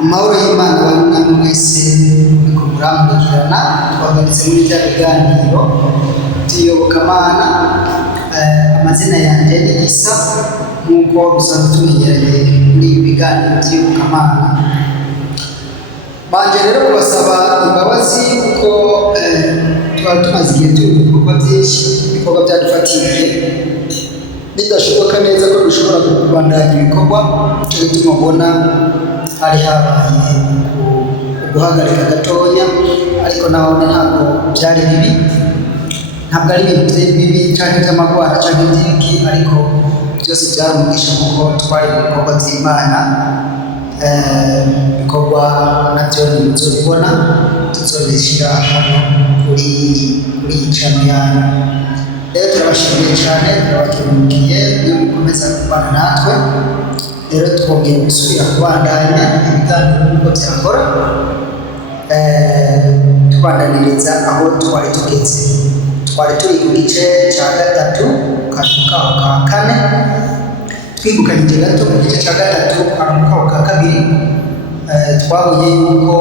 Amahoro y'Imana bamwe mwese muriko muramurikirana twahagaritse muri bya biganiro by'iyobokamana. Amazina yanjye ni Isa nk'uko dusanzwe tumenyereye muri ibi biganiro by'iyobokamana. Banje rero kubasaba imbabazi kuko twari tumaze igihe turi mu bikorwa byinshi, ibikorwa byadufatiye bidashoboka neza ko dushobora kubandanya ibikorwa. Cyo gituma mbona hari habaye guhagarika gatonya, ariko naho ntabwo byari bibi, ntabwo ari ibintu bibi cyangwa by'amagwara cyangwa iby'iki, ariko byose byarumugisha kuko twari mu bikorwa by'Imana. Ibikorwa nabyo ntibizobibona, tuzobishyira hano kuri iyi channel yanyu. Rero turabashimiye cyane, turabakengurukiye iyo mukomeza kubana natwe. Rero twongeye gusubira kubandanya ibiganiro nk'uko byakora, tubandaniriza aho twari tugeze. Twari turi ku gice cya gatatu karuhuka ka kane, twibukanyije gato mu gice cya gatatu karuhuka ka kabiri. Twabonye yuko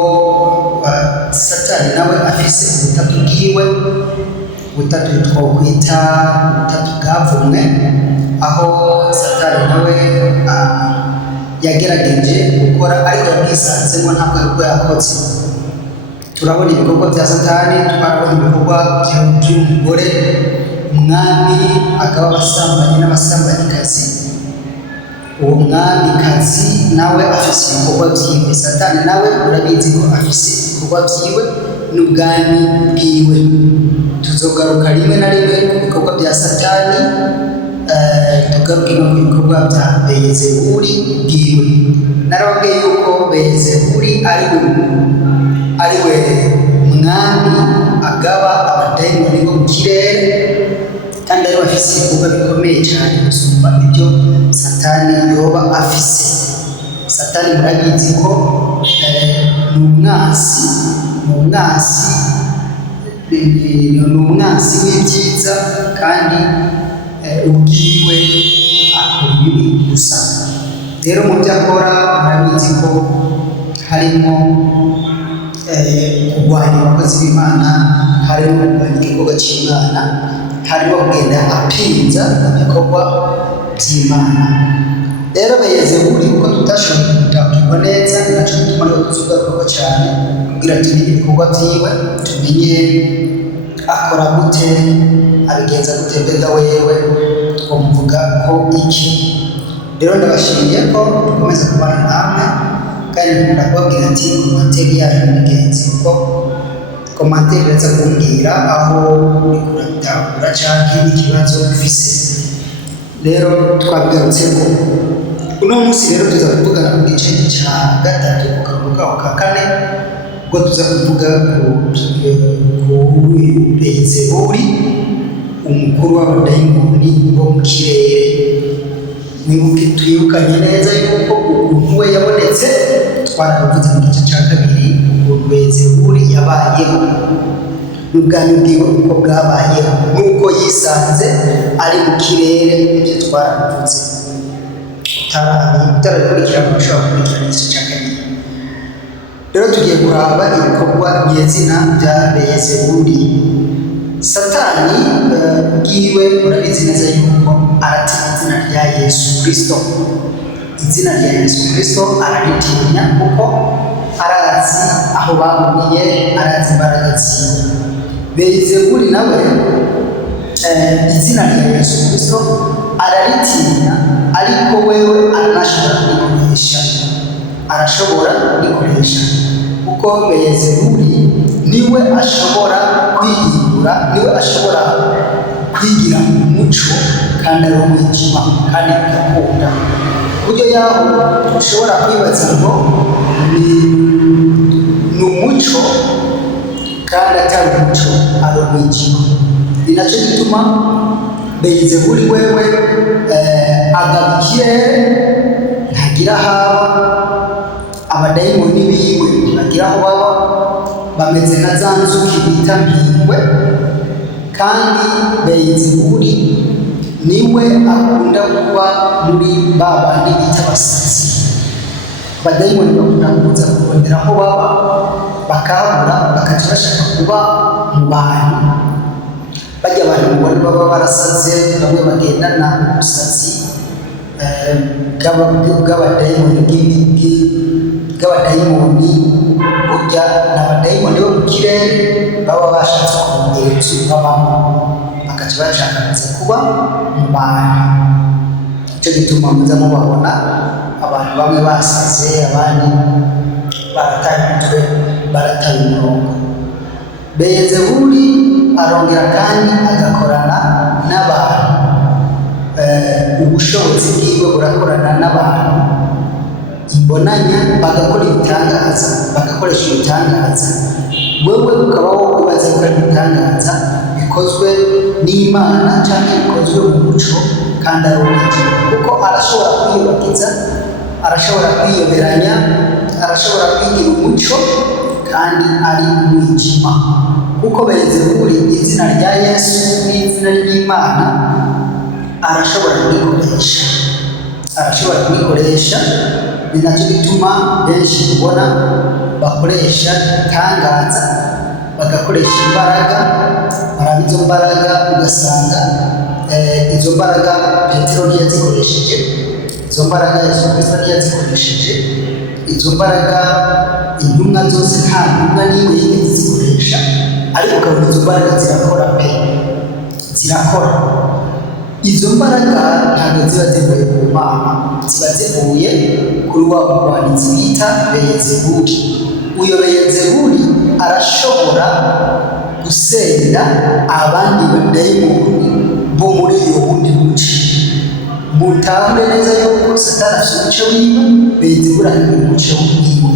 Satani nawe afise ubutatu bwiwe, ubutatu twokwita ubutatu bwavumwe, aho Satani nawe yagerageje gukora ariko yabwisanzemo ntabwo ariko yakoze. Turabona ibikorwa bya Satani, twabona ibikorwa by'umugore umwami akaba abasambanyi n'abasambanyikazi. Uwo mwamikazi nawe afise ibikorwa byiwe, Satani nawe urabizi ko afise ibikorwa byiwe n'ubwami bwiwe. Tuzogaruka rimwe na rimwe ku bikorwa bya Satani, tugaruke no ku bikorwa bya Belizebuli bwiwe. Narababwiye yuko Belizebuli ari we mwami agaba abadayimoni bo mu kirere, kandi ariwe afise ibikorwa bikomeye cyane gusumba ibyo Satani yoba afise. Satani murabizi ko ni umwansi w'ibyiza, kandi ubwiwe akora ibibi gusa. Rero mu byo akora murabizi ko harimo kurwanya abakozi b'Imana, harimo kurwanya igikorwa cy'Imana, harimo kugenda apinza ibikorwa by'Imana. Rero Belizebuli uko tutashoboye kutabwirwa neza, nacyo gituma rero tuzogarukaho cyane kugira tumenye ibikorwa byiwe, tumenye akora gute, abigenza gute, mbega wewe twamuvuga ko iki. Rero ndabashimiye ko dukomeza kubana namwe, kandi ndababwira ati komantere yanyu mugenzi, ko komantere iraza kumbwira aho uri kuratahura cyangwa ikibazo ufise. Rero twabigarutse ko uno munsi rero tuza kuvugana ku gice cya gatatu ku karuhuka ka kane, ubwo tuza kuvuga ku Belizebuli, umukuru w'abadayimoni bo mu kirere. Twibukanye neza yuko ukuntu we yabonetse, twarabivuze mu gice cya kabiri, ukuntu Belizebuli yabayeho n'ubwami bwiwe uko bwabayeho, n'uko yisanze ari mu kirere. Ibyo twarabivuze, utarabikurikirana ushobora gukurikirana igice cya kabiri. Rero tugiye kuraba ibikorwa nyezina bya Belizebuli. Satani bwiwe murabizi neza yuko aratinya izina rya Yesu Kristo. Izina rya Yesu Kristo araritinya kuko arazi aho bahuriye, arazi imbaraga ziwe. Belizebuli nawe izina rya Yesu Kristo araritinya, ariko wewe arashobora kurikoresha kuko Belizebuli niwe ashobora kwihindura, niwe ashobora kwigira mu muco kandi ari umwijima kandi agakunda, uburyo yaho ushobora kwibaza ngo ni umuco kandi atari umuco, ari umwijima. Ni nacyo gituma Belizebuli wewe agaba ikirere, ntagira haba, abadayimoni biwe ntibagira aho baba, bameze nka za nzuki bita mpingwe. Kandi Belizebuli niwe akunda kuba muri ba bandi bita abasazi, abadayimoni bakunda kuza kurondera aho baba bakabura, bakaca bashaka kuba mu bantu. Bajya abantu mubona baba barasaze, bamwe bagendana umusatsi bw'abadayimoni, burya ni abadayimoni bo mu kirere baba bashatse kongera inzu babamo, bakaca bashaka kuba mu bantu. Icyo gituma muza mubabona abantu bamwe basaze, abandi barataye umutwe, barataye umurongo. Beyezebuli arongera kandi agakorana n'abantu, ubushobozi bwiwe burakorana n'abantu imbonanya, bagakora ibitangaza, bagakoresha ibitangaza. Wewe ukaba wowe wibaza ko ibitangaza bikozwe n'Imana cyangwa bikozwe mu muco, kandi ari umwijima, kuko arashobora kwiyubakiza, arashobora kwiyoberanya, arashobora kwigira umuco kandi ari umwijima. Kuko Beyezebuli izina rya Yesu n'izina ry'Imana arashobora kubikoresha. Ni nacyo gituma benshi ubona bakoresha ibitangaza, bagakoresha imbaraga. Baraba izo mbaraga ugasanga izo mbaraga Petero ntiyazikoresheje, izo mbaraga Yesu Kristo ntiyazikoresheje, izo mbaraga intumwa zose nta ntumwa n'imwe yigeze zikoresha, ariko ukabona izo mbaraga zirakora pe, zirakora. Izo mbaraga ntabwo ziba zivuye ku Mana, ziba zivuye kuri wa mugwanizi bita Beyezebuli. Uyo Beyezebuli arashobora gusenda abandi badayimoni bo muri iyo wundi muco. Mutahure neza yuko Satani afite umuco wiwe, Beyezebuli afite umuco wiwe,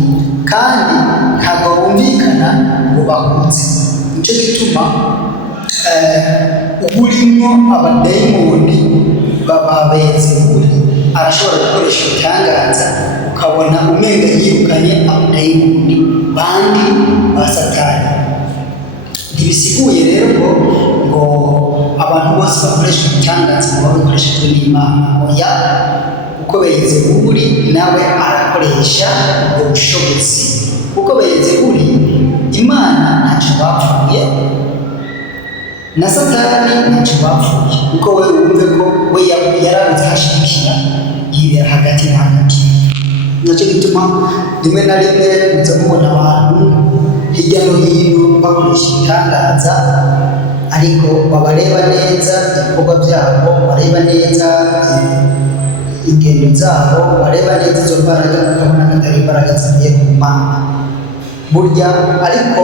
kandi ntabwo bumvikana ngo bahuze. Nicyo gituma uburimo abadayimoni baba Beyezebuli arashobora gukoresha ibitangaza, ukabona umenga yirukanye abadayimoni bandi ba Satani. Ntibisiguye rero ngo abantu bose bakoresha ibitangaza ngo babikoreshejwe n'Imana, oya, kuko Beyezebuli nawe arakoresha ubwo bushobozi. Kuko Beyezebuli Imana ntacyo bapfuye, na Satani ntacyo bapfuye, kuko we wumve ko we yarabuze ahashikira, yibera hagati na hagati. Nacyo gituma rimwe na rimwe muza mubona abantu hirya no hino bakoresha ibitangaza, ariko babareba neza ibikorwa byabo, bareba neza ingendo zabo, bareba neza izo mbaraga, ukabona ko atari imbaraga zivuye ku Mana. Burya ariko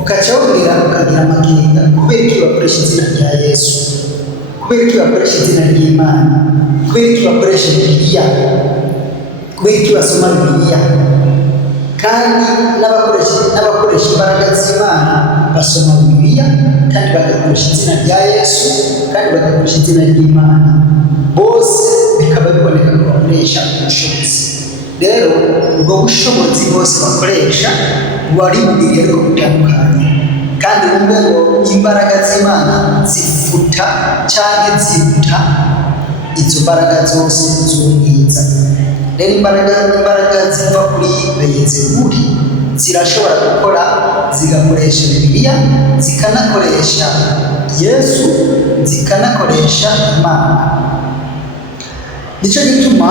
ukaca wabwira ukagira amakenga, kubera iki bakoresha izina rya Yesu, kubera iki bakoresha izina ry'Imana, kubera iki bakoresha Bibiliya, kubera iki basoma Bibiliya, kandi n'abakoresha imbaraga z'Imana basoma Bibiliya kandi bagakoresha izina rya Yesu kandi bagakoresha izina ry'Imana, bose bikaba biboneka ko bakoresha ubushobozi. Rero ubwo bushobozi bose bakoresha bari mu bigero bitandukanye, kandi wumve ngo imbaraga z'Imana zifuta cyangwa ziruta izo mbaraga zose z'ubwiza. Rero imbaraga ziva kuri Beyezebuli zirashobora gukora, zigakoresha Bibiliya, zikanakoresha Yesu, zikanakoresha Imana. Nicyo gituma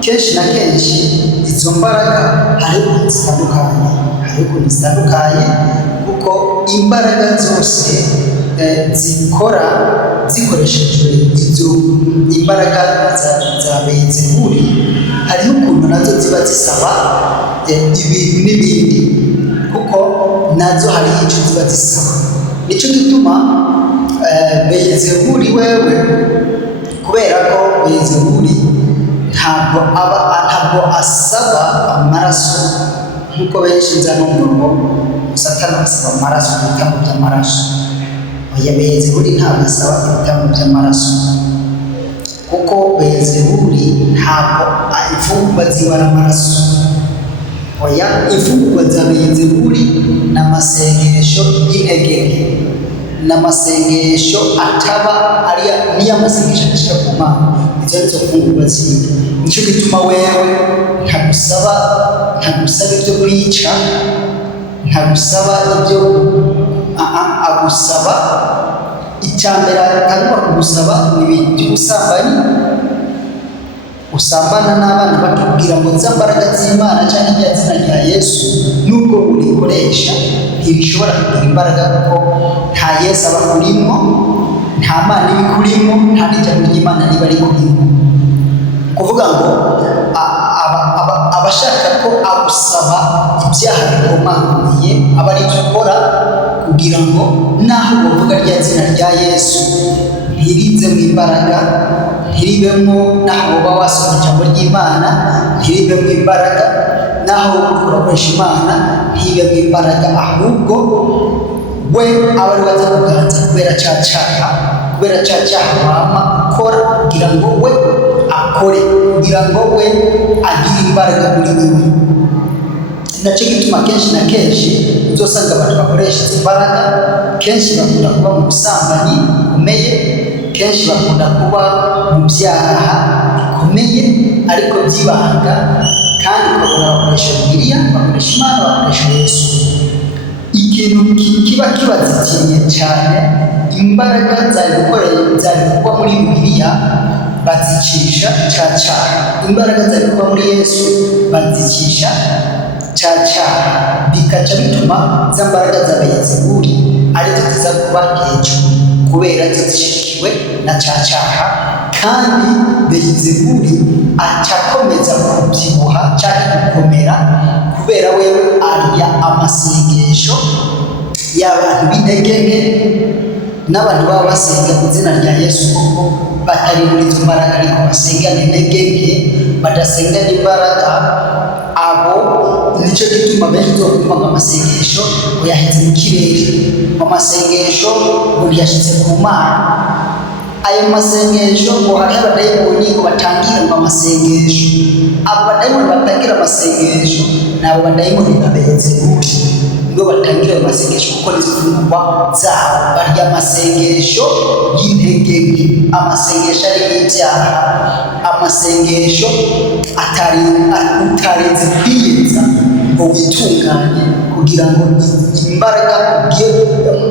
kenshi na kenshi izo mbaraga hari ukuntu zitandukanye, kuko imbaraga zose zikora zikoreshejwe izo imbaraga za Beyezebuli, hariho ukuntu nazo ziba zisaba ibintu n'ibindi, kuko nazo hari icyo ziba zisaba. Nicyo gituma Beyezebuli wewe, kubera ko Beyezebuli ntabwo asaba amaraso nk'uko benshi nza n'umurongo Satani asaba amaraso, ibitambo by'amaraso. Oya, Beyezebuli ntabwo asaba ibitambo by'amaraso, kuko Beyezebuli ntabwo imfungwa zibara amaraso. Oya, imfungwa za Beyezebuli ni amasengesho y'intege nke, n'amasengesho ataba ari niyo amasengesho ashika ku Mana. Izo nizo mfungurwa ziwe. Nico gituma wewe ntagusaba ibyo kwica, ntagusaba ibyo agusaba icyambere atagomba kugusaba n'ibintu by'ubusambanyi. Usambana n'abana batubwira ngo za mbaraga z'Imana cyangwa irya zina rya Yesu nubwo urikoresha ntibishobora kugira imbaraga kuko nta Yesu aba akurimo, nta Mana iba ikurimo, nta n'ijambo ry'Imana riba rikurimo. Kuvuga ngo abashaka ko agusaba ibyaha bikomakomeye aba ari byo ukora kugira ngo naho bavuga rya zina rya Yesu ntirize mu imbaraga, ntiribemo naho uba wasoma ijambo ry'Imana, ntiribe mu imbaraga naho urakoresha Imana, ntibe mu imbaraga, ahubwo we aba ari waza kuganza kubera cya cyaha wama ukora kugira ngo we akore, kugira ngo we agire imbaraga muri wewe. Nacyo gituma kenshi na kenshi uzosanga abantu bakoresha izo mbaraga kenshi bakunda kuba mu busambanyi bukomeye, kenshi bakunda kuba mu byaha bikomeye ariko by'ibanga, kandi ukabona bakoresha Bibiliya, bakoresha Imana, bakoresha Yesu. Ikintu kiba kibazitiye cyane, imbaraga zari kuba muri Bibiliya bazicisha cya cyaha, imbaraga zari kuba muri Yesu bazicisha cya cyaha, bikaca bituma za mbaraga za Beelzebuli arizo ziza kuba hejuru kubera zishikiwe na cya cyaha, kandi Beelzebuli acakomeza kubyibuha cyangwa gukomera kubera wewe arya amasengesho y'abantu b'intege nke n'abantu baba basenga mu izina rya Yesu kuko batari muri izo mbaraga ariko basengana intege nke, badasengana imbaraga. Abo nicyo gituma benshi tukumva ngo amasengesho ngo yaheze mu kirere, amasengesho ngo yashyize ku Mana. Ayo masengesho ngo hariho abadayimoni ngo batangira ngo amasengesho, abo badayimoni batangira amasengesho ni abo badayimoni ba Beelzebuli ngo batangira amasengesho kuko n'izifungwa zabo barya amasengesho y'intege nke, amasengesho ari y'ibyaha, amasengesho utarenze kwiyeza ngo witunganye kugira ngo imbaraga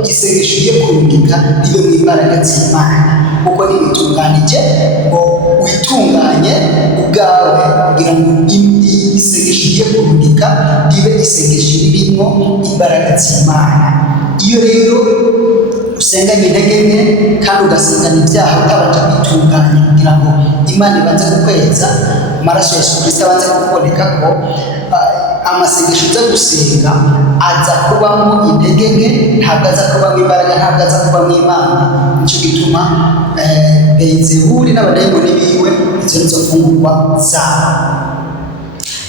isengesho ugiye kurungika ribe mu imbaraga z'Imana, kuko ntibitunganije ngo witunganye ubwawe kugira ngo isengesho ugiye kurungika ribe isengesho ririmo imbaraga z'Imana. Iyo rero usenganye intege nke kandi ugasengana ibyaha utabanje kwitunganya kugira ngo Imana ibanze kukweza, amaraso ya Yesu Kristo abanze kukuboneka ko amasengesho uza gusenga aza kubamo intege nke, ntabwo aza kubamo imbaraga, ntabwo aza kubamo Imana. Nicyo gituma Beelzebuli n'abadayimoni biwe izo nizo mfungurwa zabo.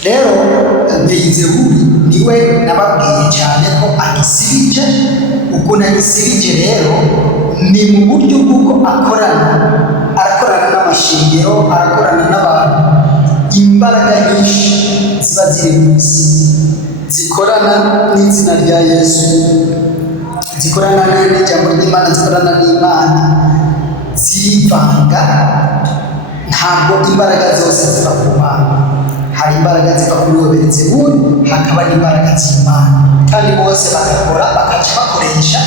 Rero Beelzebuli niwe nababwiye cyane ko agisirije. Ukuntu agisirije rero ni mu buryo bw'uko arakorana n'amashingiro, arakorana n'abantu. Imbaraga nyinshi ziba ziri mu isi zikorana n'izina rya Yesu, zikorana n'ijambo ry'Imana, zikorana n'Imana, zirivanga. Ntabwo imbaraga zose ziva ku Mana, hari imbaraga ziva kuri Beelzebuli, hakaba n'imbaraga z'Imana, kandi bose bagakora bakaca bakoresha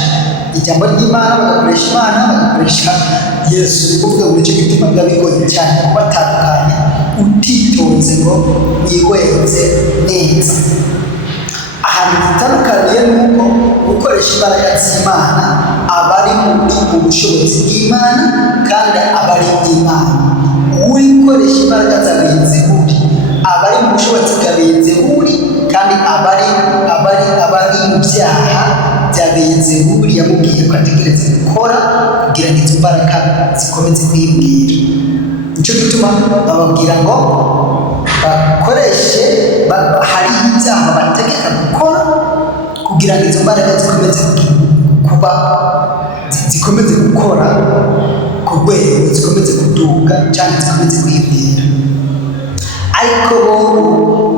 ijambo ry'Imana, bagakoresha Imana, bagakoresha Yesu. Kuvuga ngo nicyo gituma biba bigoye cyane kubatandukanya utitonze ngo wihweze neza. Ahantu bitandukaniye nuko gukoresha imbaraga z'Imana aba ari muri ubushobozi bw'Imana kandi aba ari iby'Imana. Uri gukoresha imbaraga za Beelzebuli aba ari mu bushobozi bwa Beelzebuli kandi aba ari mu byaha bya Beelzebuli yamubwiye ko ategereza gukora kugira ngo izo mbaraga zikomeze kwiyongera. Nicyo gituma bababwira ngo bakoreshe, hari ibyaha bategeka gukora kugira ngo izo mbaraga zikomeze gukora ku rwego, zikomeze kuduga cyangwa zikomeze kwiyongera. Ariko bo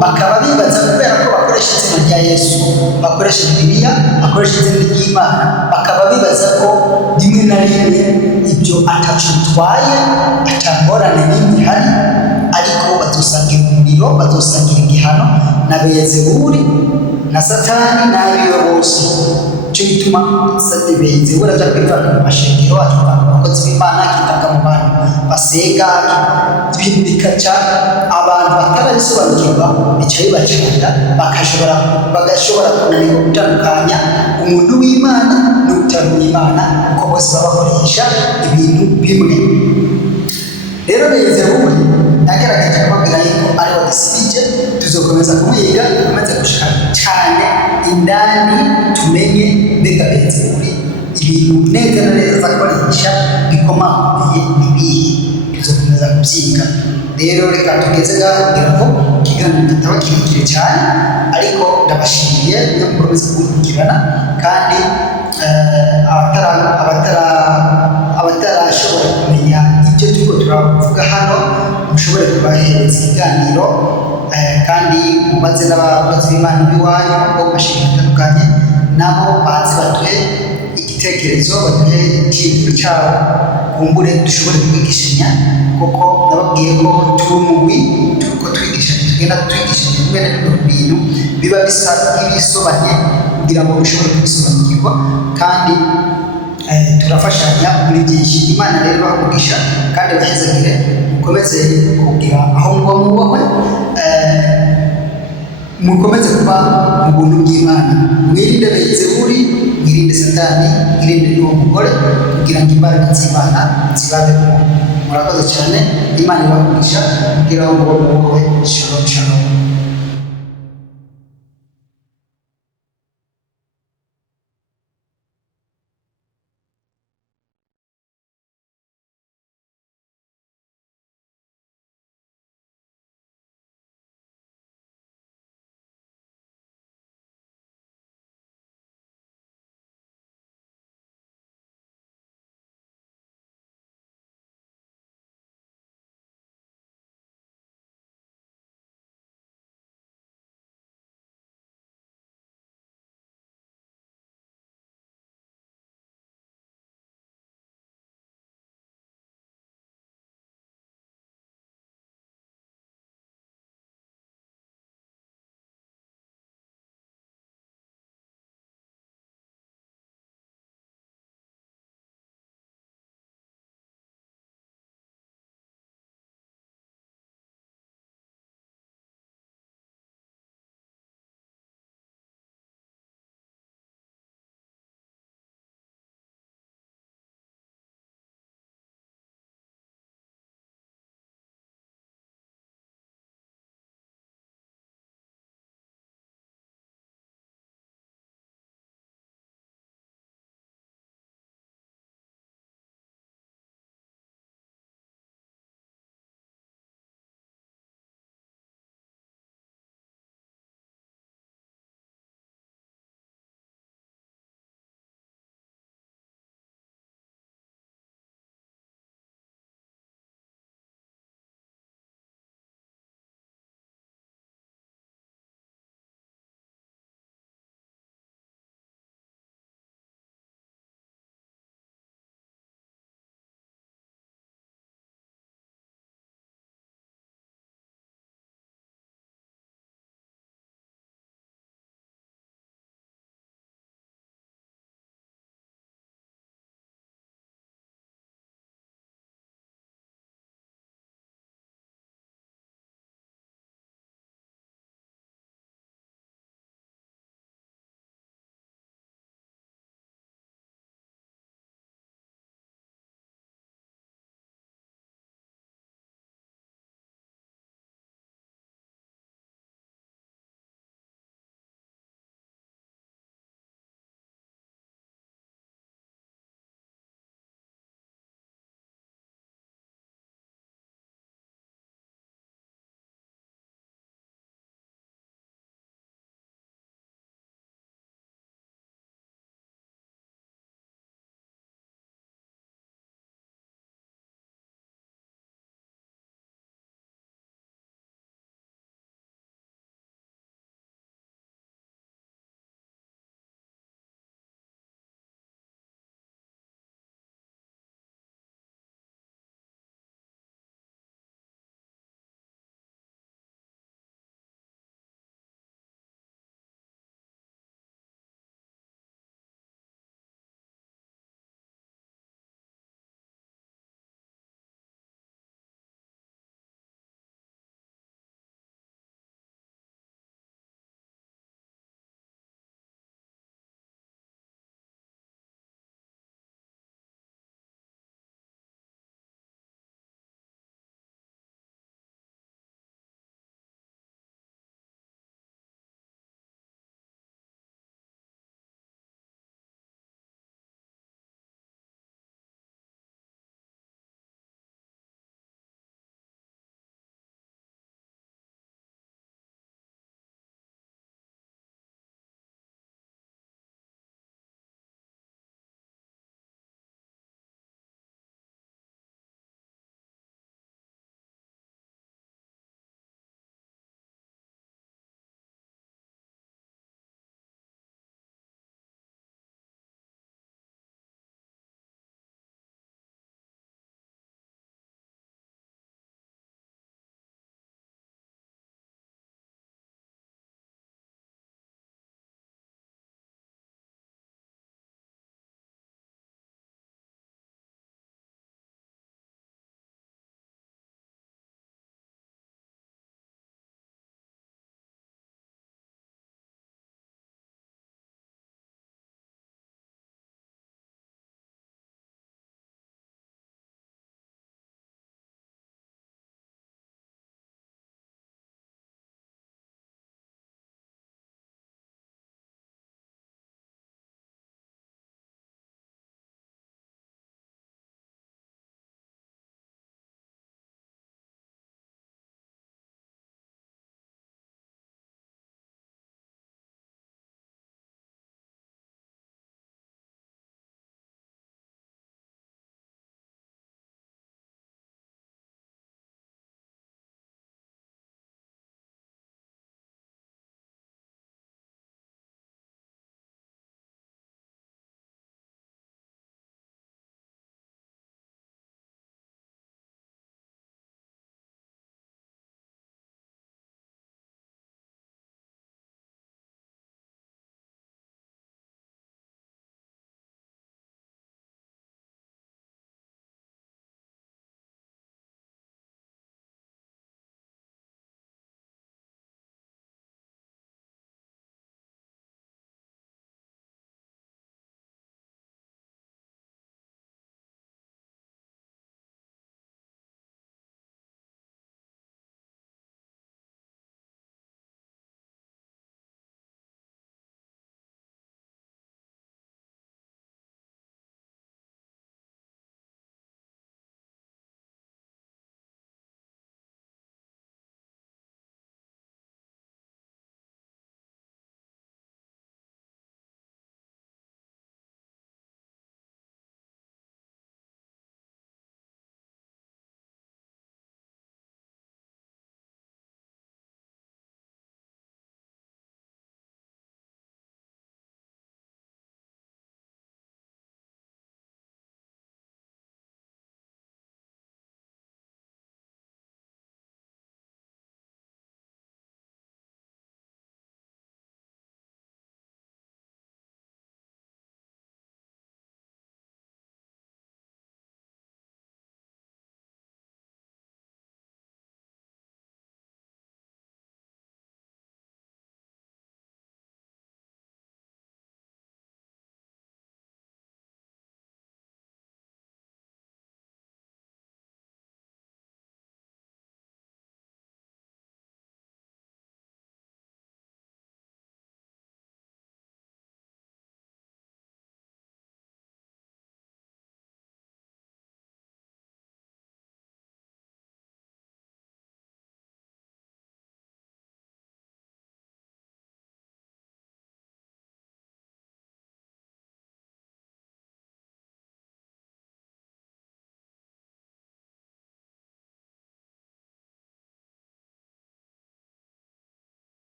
bakaba bibaza kubera ko bakoresha izina rya Yesu, bakoresha Bibiliya, bakoresha izina ry'Imana, bakaba bibaza ko rimwe na rimwe ibyo ataco bitwaye, atangorane n'imwe ihari, ariko bazosangira umuriro, bazosangira igihano na Beyezebuli na Satani n'abiwe bose. Cyo gituma Beyezebuli aja kwivanga mu mashengero, akivanga mu bakozi b'Imana, akitanga mu bantu basenga, ibintu bikaca abantu batarabisobanukirwa bica bibacanga, bagashobora kunanirwa gutandukanya umuntu w'Imana n'utari uw'Imana, kuko bose baba bakoresha ibintu bimwe. Rero Beyezebuli nagerageje kubabwira yuko ari wa gisibije, tuzokomeza kumwiga, dukomeze gushaka cyane indani, tumenye mbega Beyezebuli ibintu neza na neza azakoresha bikomakomeye ibihe, tuzokomeza kubyiga. Rero reka tugeze ngaho kugira ngo ikiganiro kitaba kirekire cyane, ariko ndabashimiye no gukomeza gukurikirana, kandi abatarashobora kumenya ibyo turiko turavuga hano, mushobore kubahereza ikiganiro, kandi mubaze n'abakozi b'Imana b'iwanyu bo mu mashengero atandukanye, nabo baze baduhe igitekerezo, baduhe icyiyumviro cyabo, kumbure dushobore kwigishanya, kuko nababwiye ko turi umugwi, turiko twigishanya, tugenda twigishanya bimwe na bimwe ku bintu biba bisa nk'ibisobanye, kugira ngo bishobore kubisobanukirwa, kandi turafashanya muri byinshi. Imana rero bakugisha kandi bahezagire, mukomeze kugira aho muba mubahwe, mukomeze kuba mu buntu bw'Imana, mwirinde Beyezebuli, mwirinde Satani, mwirinde n'uwo mugore, kugira ngo imbaraga z'Imana zibabeho. Murakoze cyane, Imana ibakugisha, kugira ngo muba mubahwe. Shalom shalom.